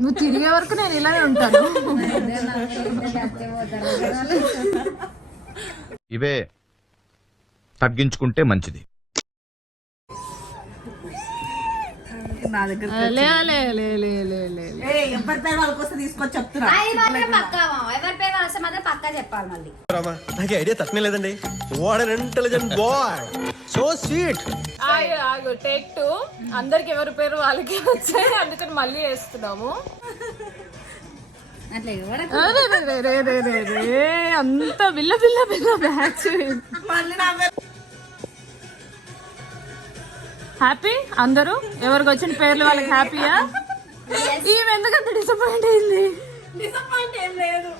నువ్వు తిరిగే వరకు నేను ఇలానే ఉంటాను. ఇవే తగ్గించుకుంటే మంచిది. టేక్ 2 అందరికి ఎవరి పేరు వాళ్ళకి వచ్చాయి, అందుకని మళ్ళీ వేస్తున్నాము. అంత బిల్ల బిల్ల బిల్ల బ్యాచ్. హ్యాపీ అందరూ ఎవరికి వచ్చిన పేర్లు వాళ్ళకి హ్యాపీయా? ఈమె ఎందుకంత డిసప్పాయింట్ అయింది? డిసప్పాయింట్ ఏం లేదు.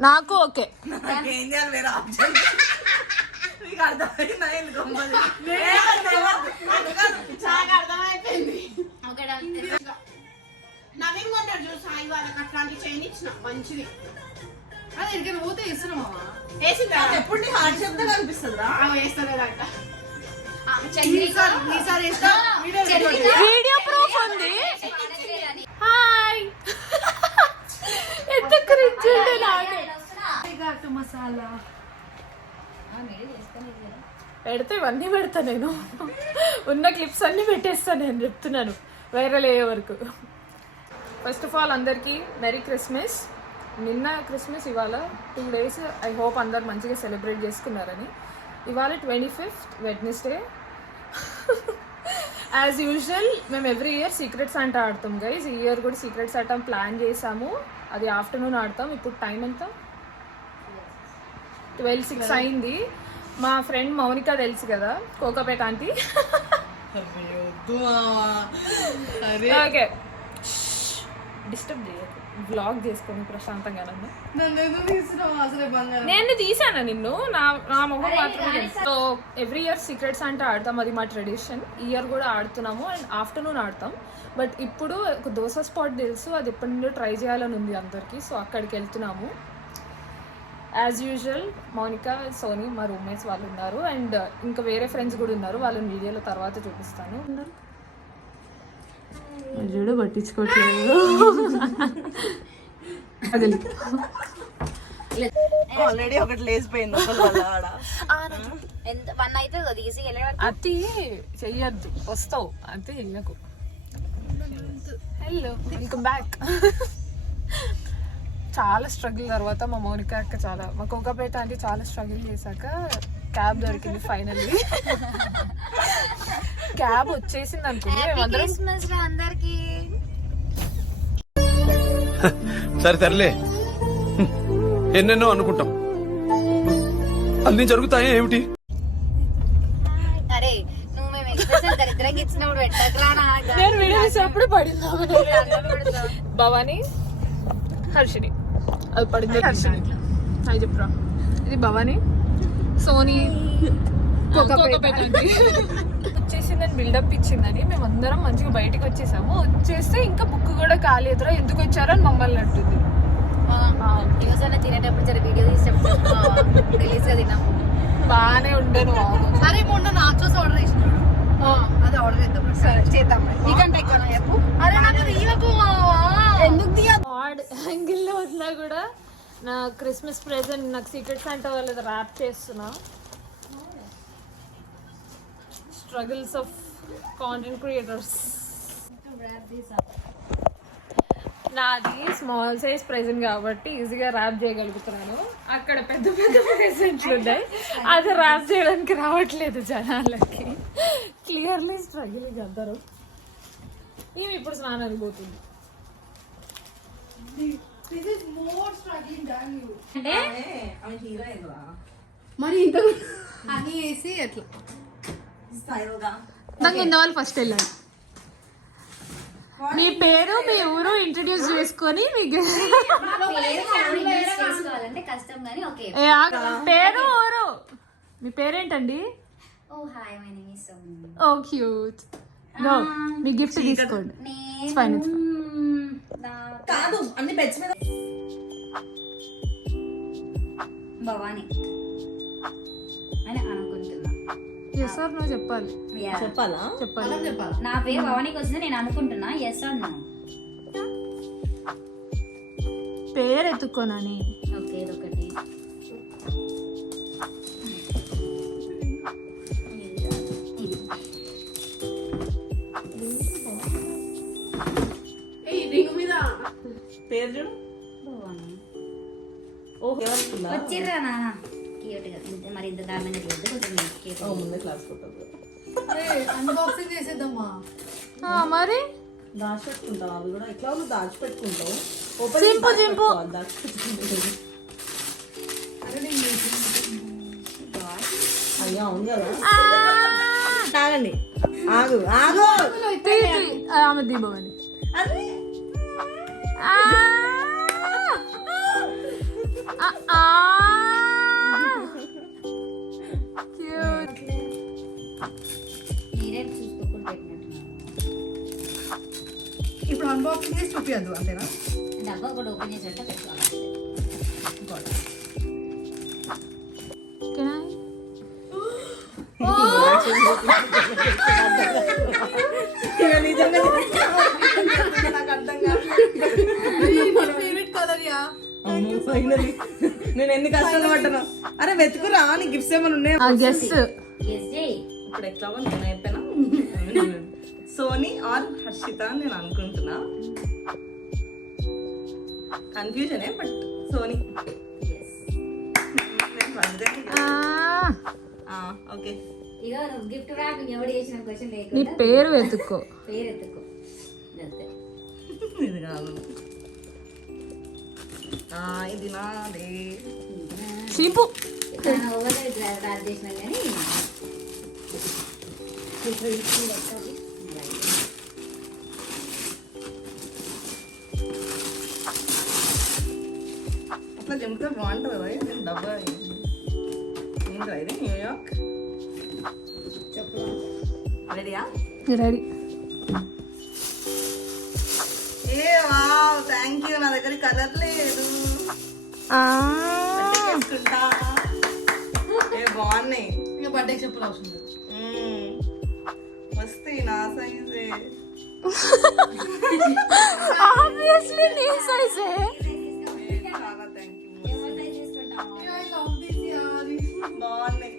నాకు ఓకే. నవీన్ కొంటాడు చూడు సాయి వాళ్ళకి అట్లాంటి చైన్ ఇచ్చిన మంచిది. అది ఎక్కడికి పోతే ఇస్తున్నామా? వేసిందా? ఎప్పుడు నీ హార్ట్ చెప్తే కనిపిస్తుందిరా? వేస్తలేదంట. వీడియో ప్రూఫ్ ఉంది. హాయ్ ఎంత క్రింజ్ ఉంది నాకు. మసాలా పెడితే ఇవన్నీ పెడతా నేను. ఉన్న క్లిప్స్ అన్నీ పెట్టేస్తాను నేను చెప్తున్నాను వైరల్ అయ్యే వరకు. ఫస్ట్ ఆఫ్ ఆల్ అందరికీ మెరీ క్రిస్మస్. నిన్న క్రిస్మస్, ఇవాళ 2 days. ఐ హోప్ అందరు మంచిగా సెలబ్రేట్ చేసుకున్నారని. ఇవాళ 25th వెడ్నెస్డే. యాజ్ యూజువల్ మేము ఎవ్రీ ఇయర్ సీక్రెట్ శాంటా ఆడతాం గైజ్. ఈ ఇయర్ కూడా సీక్రెట్ శాంటా ప్లాన్ చేసాము. అది ఆఫ్టర్నూన్ ఆడతాం. ఇప్పుడు టైం ఎంత? 12:06 అయింది. మా ఫ్రెండ్ మౌనిక తెలుసు కదా, కోకాపేట ఆంటీ. ఓకే డిస్టర్బ్ చేయకు, బ్లాగ్ చేసుకొని ప్రశాంతంగా. నేను తీసాను నిన్ను, నా మొహం మాత్రమే. So every year secret Santa ఆడతాం, అది మా ట్రెడిషన్. ఈ ఇయర్ కూడా ఆడుతున్నాము అండ్ ఆఫ్టర్నూన్ ఆడతాం. బట్ ఇప్పుడు ఒక దోశ స్పాట్ తెలుసు, అది ఎప్పటి నుండో ట్రై చేయాలని ఉంది అందరికీ. సో అక్కడికి వెళ్తున్నాము. యాజ్ యూజువల్ మౌనిక, సోనీ మా రూమ్మేట్స్ వాళ్ళు ఉన్నారు. అండ్ ఇంకా వేరే ఫ్రెండ్స్ కూడా ఉన్నారు, వాళ్ళని వీడియోలో తర్వాత చూపిస్తాను. చూడు పట్టించుకోవట్లేదు. ఆల్రెడీ ఒకటి లేచిపోయింది. అతి చెయ్యొద్దు, వస్తావు. అతి చెయ్యకు. Hello welcome back. చాలా స్ట్రగుల్ తర్వాత మా మౌనిక అక్క మా కోకాపేట అంటే చాలా స్ట్రగుల్ చేశాక క్యాబ్ దొరికింది ఫైనల్లీ. క్యాబ్ వచ్చేసింది అనుకుంది. అందరికి సరే తరలే, ఎన్నెన్నో అనుకుంటాం, అన్ని జరుగుతాయి ఏమిటి? అరే నువ్వు మేము ఎక్స్ప్రెషన్ దరిద్రంగా ఇచ్చినప్పుడు పెట్టకరా. నేను వీడియో తీసినప్పుడు పడిందా భవానీ హర్షిని, అది పడింది. హర్షిని హాయ్ చెప్పురా. ఇది భవానీ, సోనీ, కోకాపేట వచ్చేసిందని బిల్డప్ ఇచ్చిందని మేమందరం మంచిగా బయటకు వచ్చేసాము. వచ్చేస్తే ఇంకా బుక్ కూడా కాలేదురా, ఎందుకు వచ్చారో అని మమ్మల్ని అంటుంది. తినేటప్పుడు జర వీడియో తీసేగా తిన్నాము. బాగానే ఉండను. సరే మొన్న నాచోస్ ఆర్డర్ చేసినాడు, అది ఆర్డర్ చేద్దాం. సరే చేద్దాం. నీకంటే ఎక్కువ చెప్పు. అరే నాకు ఎందుకు యాంగిల్ లో ఉన్నా కూడా నా క్రిస్మస్ ప్రెజెంట్ నాకు సీక్రెట్ శాంటా వాళ్ళది ర్యాప్ చేస్తున్నా. Struggles of content creators. నాది స్మాల్ సైజ్ ప్రెజెంట్ కాబట్టి ఈజీగా ర్యాప్ చేయగలుగుతున్నాను. అక్కడ పెద్ద పెద్ద ప్రెజెంట్లు ఉన్నాయి, అది ర్యాప్ చేయడానికి రావట్లేదు జనాలకి. క్లియర్లీ స్ట్రగులింగ్ అందరూ. ఈమె ఇప్పుడు స్నానానికి పోతుంది. మరి ఇంత అని వేసి ఎట్లా దానికి ఇంత వాళ్ళు ఫస్ట్ వెళ్ళాలి. మీ పేరు మీ ఊరు ఇంట్రడ్యూస్ చేసుకొని మీకు చేసుకోవాలంటే కష్టం కానీ ఓకే. పేరు ఊరు మీ పేరేంటండి? Oh hi my name is Soni. Oh cute. No మీ గిఫ్ట్ తీసుకోండి. ఫైన్ కాదు అన్ని బెడ్స్ మీద భవాని అని అనుకుంటున్నా. ఎస్ ఆర్ నో చెప్పాలి. Yeah. చెప్పాలా? చెప్పాలి. నా పేరు భవానికి వచ్చింది నేను అనుకుంటున్నా. Yes or no? పేరు ఎత్తుకోనని. ఓకే ఇదొకటి. రింగ్ మీద పేరు చూడు. భవాని ఓకే వచ్చిర్రా నాన్న. క్యూట్ గా ఇంత మరి ఇంత దారుణంగా చేయొద్దు. కొంచెం cute గా. ముందే క్లాస్ ఫోటో అన్బాక్సింగ్ చేసేద్దామా? మరి దాచిపెట్టుకుంటావు అవి కూడా ఎట్లా దాచిపెట్టుకుంటావు. చింపు చింపు. అయ్యా అవును కదా. తాగండి ఆగు ఆగు. ఆమె దీపమని. అరే మీరే చూసుకోకుండా పెట్టినట్టున్నారు. ఇప్పుడు అన్బాక్సింగ్ చేసి చూపించద్దు అంతేనా? డబ్బా ఒకటి ఓపెన్ చేసినట్టు పెట్టుకోవాలి. Can I? నాకు అర్థం కాదు. Favourite colour yeah. ఫైనలీ నేను ఎన్ని కష్టాలు పడ్డాను. అరే వెతుకురా నీ గిఫ్ట్స్ ఏమైనా ఉన్నాయా? గెస్. ఎస్ జై. ఇప్పుడు ఎట్లాగో నేను అయిపోయినా సోనీ ఆర్ హర్షిత అని నేను అనుకుంటున్నా. కన్ఫ్యూజనే బట్ సోనీ. ఓకే ఇదో నువ్వు గిఫ్ట్ ర్యాపింగ్ ఎవరు చేసిన క్వశ్చన్ నీ లేకుండా పేరు వెతుక్కో. పేరు ఎత్తుకో. అంతే. ఇది కాదు. ఇది నాదే. చింపు. ఓవర్ డ్రాప్ చేసినా కానీ అట్లా చెంపితే బాగుంటుంది కదా. ఇది డబ్బా ఏంటో ఇది న్యూయార్క్. రెడీయా? Ready. A wow thank you. నా దగ్గర కలర్ లేదు. వేసుకుంటా. ఏ బాగున్నాయి. ఇంకా బర్త్డే చెప్పులు అవసరం లేదు. వస్తాయి నా సైజే. ఆబ్వియస్లీ నీ సైజే. చాలా థ్యాంక్ యూ. బాగున్నాయి.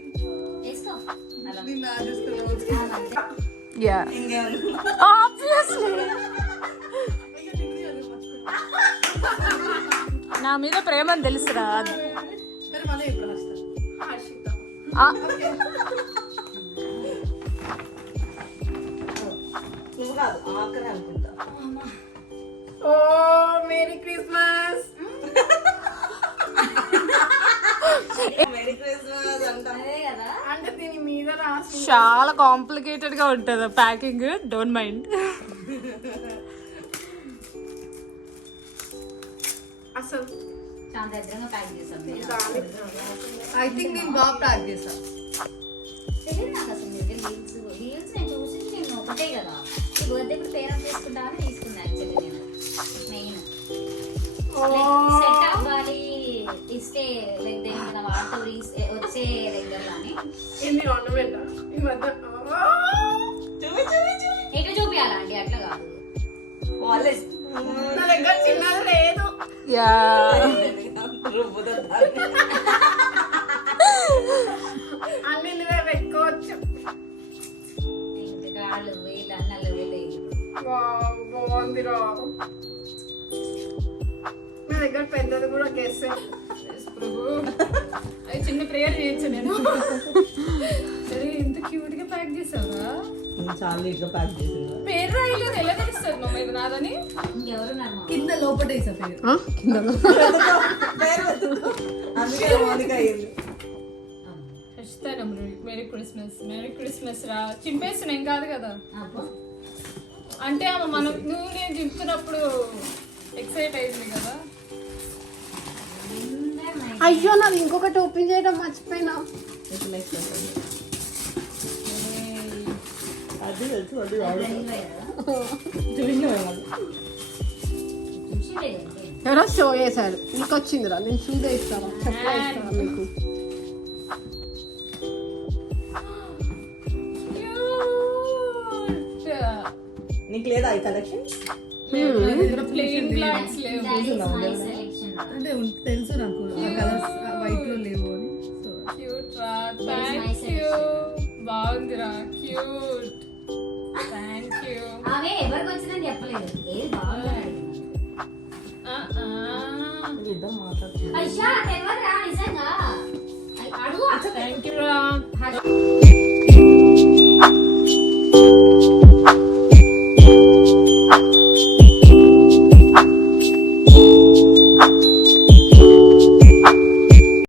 వేసుకో. యా ఇంకేమన్నా ఆబ్వియస్లీ. నా మీద ప్రేమని తెలుసురా. మరి మళ్ళీ ఎప్పుడు వస్తా? నువ్వు కాదు ఆఖరి అనుకుంటా. ఓ మేరీ క్రిస్మస్. మెరీ క్రిస్మస్ అంటా. అదే కదా. అంటే దీని మీద రాసి చాలా కాంప్లికేటెడ్ గా ఉంటుంది ప్యాకింగ్. Don't mind. అసలు చాలా దగ్గరగా ప్యాక్ చేసాం. ఐ థింక్ నేను బాగా ప్యాక్ చేసా. తెలియదు నాకు అసలు మీ దగ్గర రీల్స్ నేను చూసి నేను ఒకటే కదా ఈ బర్త్డే ఇప్పుడు పేరెంట్స్ తీసుకుంటామని తీసుకున్నా. యాక్చువల్లీ నేను మెయిన్ సెట్ అవ్వాలి ఇస్తే లైక్ దేని వాడుతూ వచ్చే దగ్గర అని ఎన్ని ఆర్నమెంట్ ఈ మధ్య ఎటు చూపించాలా అండి? అట్లా కాదు. వాలెట్ నా దగ్గర చిన్నది లేదు. యా అన్ని నువ్వే పెట్టుకోవచ్చు. ఇంకా వాళ్ళు వీళ్ళు అన్నలు వీళ్ళు బాగుందిరా. నా దగ్గర పెద్దది కూడా గెస్. అది చిన్న ప్రేయర్ చేయొచ్చు నేను. సరే ఎంత క్యూట్ గా ప్యాక్ చేసావా? చాలా నీట్ గా ప్యాక్ చేసింది. పేరు రాయలేదు. ఎలా తెలుస్తుంది మమ్మ ఇది నాదని? ఇంకెవరున్నారు? కింద లోపల వేసా పేరు. అందుకే మౌనిక అయ్యింది. ఖచ్చితంగా మేరీ క్రిస్మస్. మేరీ క్రిస్మస్ రా. చింపేసిన ఏం కాదు కదా. అబ్బా అంటే ఆమె మనం నువ్వు నేను దింపుతున్నప్పుడు ఎక్సైట్ అయింది కదా. అయ్యో నాది ఇంకొకటి ఓపెన్ చేయడం మర్చిపోయినా. అది తెలుసు అది ఎవరో షో చేశారు. నీకు వచ్చిందిరా, నేను చూదే ఇస్తాను, చెప్పా ఇస్తాను మీకు. నీకు లేదా ఈ కలెక్షన్ ప్లెయిన్ బ్లాక్స్ లేవు. అంటే తెలుసు నాకు ఆ కలర్స్ వైట్ లో లేవు అని. క్యూట్ రా, థ్యాంక్ యూ. బాగుందిరా, క్యూట్, థ్యాంక్ యూ. ఆమె ఎవరికి వచ్చిందని చెప్పలేదు, ఏది బాగుందని ఇద్దాం మాట్లాడుతుంది. అయ్యా తెలియదురా నిజంగా. అడుగు థ్యాంక్ యూ రా.